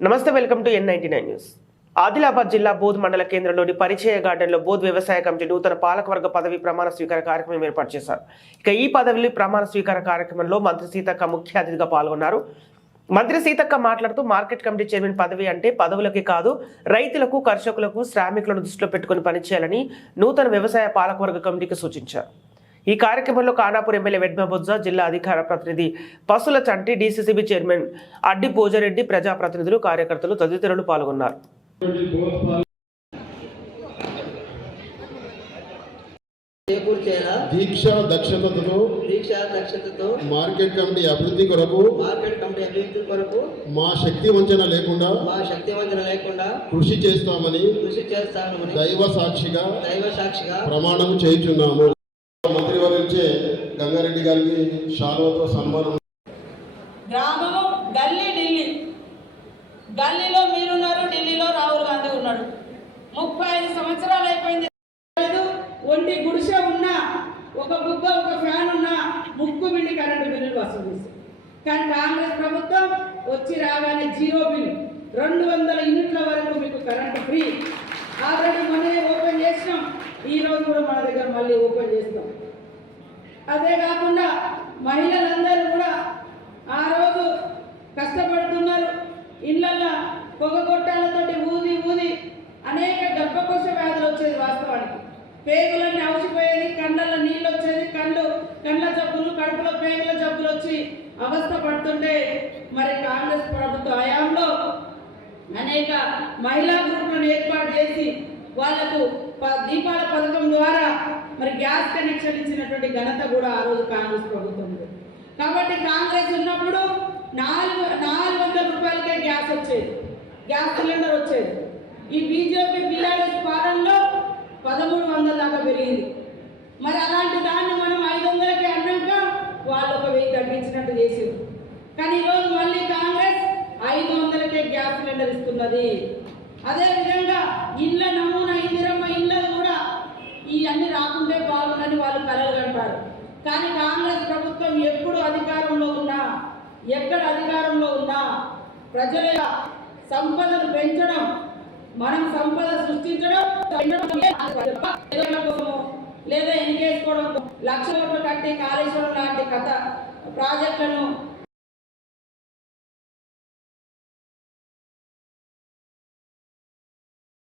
నమస్తే welcome to N ninety nine news. Adilabad జిల్లా బోధ్ మండల కేంద్రంలోని పరిచయ గార్డెన్లో బోధ్ వ్యవసాయ కమిటీ నూతన పాలకవర్గ పదవి ప్రమాణ స్వీకార కార్యక్రమం ఏర్పాటు చేశారు. ఇక ఈ పదవిని ప్రమాణ స్వీకార కార్యక్రమంలో మంత్రి సీతక్క ముఖ్య అతిథిగా పాల్గొన్నారు. మంత్రి సీతక్క మాట్లాడుతూ మార్కెట్ కమిటీ చైర్మన్ పదవి అంటే పదవులకి కాదు రైతులకు కర్షకులకు శ్రామికులను దృష్టిలో పెట్టుకుని పనిచేయాలని నూతన వ్యవసాయ పాలకవర్గ కమిటీకి సూచించారు. ఈ కార్యక్రమంలో కానాపూర్ ఎమ్మెల్యే వెడ్మ బొజ్జ జిల్లా అధికార ప్రతినిధి పసుల చంటి డీసీసీబీ చైర్మన్ అడ్డి భోజరెడ్డి ప్రజాప్రతినిధులు కార్యకర్తలు తదితరులు పాల్గొన్నారు. దీక్ష దక్షతతో దీక్ష దక్షతతో మార్కెట్ కమిటీ అభివృద్ధి కొరకు మార్కెట్ కమిటీ అభివృద్ధి కొరకు మా శక్తి వంచన లేకుండా మా శక్తి వంచన లేకుండా కృషి చేస్తామని కృషి చేస్తామని దైవ సాక్షిగా దైవ సాక్షిగా ప్రమాణం చేయుచున్నాము. గంగారెడ్డి గారికి శాలువతో సన్మానం గ్రామము గల్లీ ఢిల్లీ. గల్లీలో మీరున్నారు ఢిల్లీలో రాహుల్ గాంధీ ఉన్నాడు. ముప్పై ఐదు సంవత్సరాలు అయిపోయింది. లేదు, ఒంటి గుడిసె ఉన్నా ఒక బుగ్గ ఒక ఫ్యాన్ ఉన్నా ముక్కు బిల్లి కరెంటు బిల్లులు వసూలు కానీ కాంగ్రెస్ ప్రభుత్వం వచ్చి రాగానే జీరో బిల్ రెండు వందల యూనిట్ల వరకు మీకు కరెంటు ఫ్రీ. ఆల్రెడీ మొన్నే ఓపెన్ చేసినాం. ఈ రోజు కూడా మన దగ్గర మళ్ళీ ఓపెన్ చేస్తాం. అదే కాకుండా మహిళలందరూ కూడా ఆ రోజు కష్టపడుతున్నారు. ఇళ్ళల్లో పొగ గొట్టాలతోటి ఊది ఊది అనేక గర్భకోశ వ్యాధులు వచ్చేది వాస్తవానికి. పేగులన్నీ అవసిపోయేది కళ్ళల్లో నీళ్ళు వచ్చేది కళ్ళు కండ్ల జబ్బులు కడుపులో పేగుల జబ్బులు వచ్చి అవస్థ పడుతుంటే మరి కాంగ్రెస్ ప్రభుత్వ హయాంలో అనేక మహిళా గ్రూపులను ఏర్పాటు చేసి వాళ్ళకు ప- దీపాల పథకం ద్వారా మరి గ్యాస్ కనెక్షన్ ఇచ్చినటువంటి ఘనత కూడా ఆ రోజు కాంగ్రెస్ ప్రభుత్వం కాబట్టి కాంగ్రెస్ ఉన్నప్పుడు నాలుగు నాలుగు వందల రూపాయలకే గ్యాస్ వచ్చేది. గ్యాస్ సిలిండర్ వచ్చేది. ఈ బీజేపీ బీఆర్ఎస్ పాలనలో పదమూడు వందల దాకా పెరిగింది. మరి అలాంటి దాన్ని మనం ఐదు వందలకి అన్నాక వాళ్ళు ఒక వెయ్యి తగ్గించినట్టు చేసారు కానీ ఈరోజు మళ్ళీ కాంగ్రెస్ ఐదు వందలకే గ్యాస్ సిలిండర్ ఇస్తున్నది. అదే విధంగా ఇళ్ళ నమూనా కానీ కాంగ్రెస్ ప్రభుత్వం ఎప్పుడు అధికారంలో ఉన్నా ఎక్కడ అధికారంలో ఉన్నా ప్రజల సంపదను పెంచడం మనం సంపద సృష్టించడం ఏదైనా లేదా ఎన్నికేసుకోవడం లక్ష కోట్లు కట్టే కాళేశ్వరం లాంటి కథ ప్రాజెక్టులను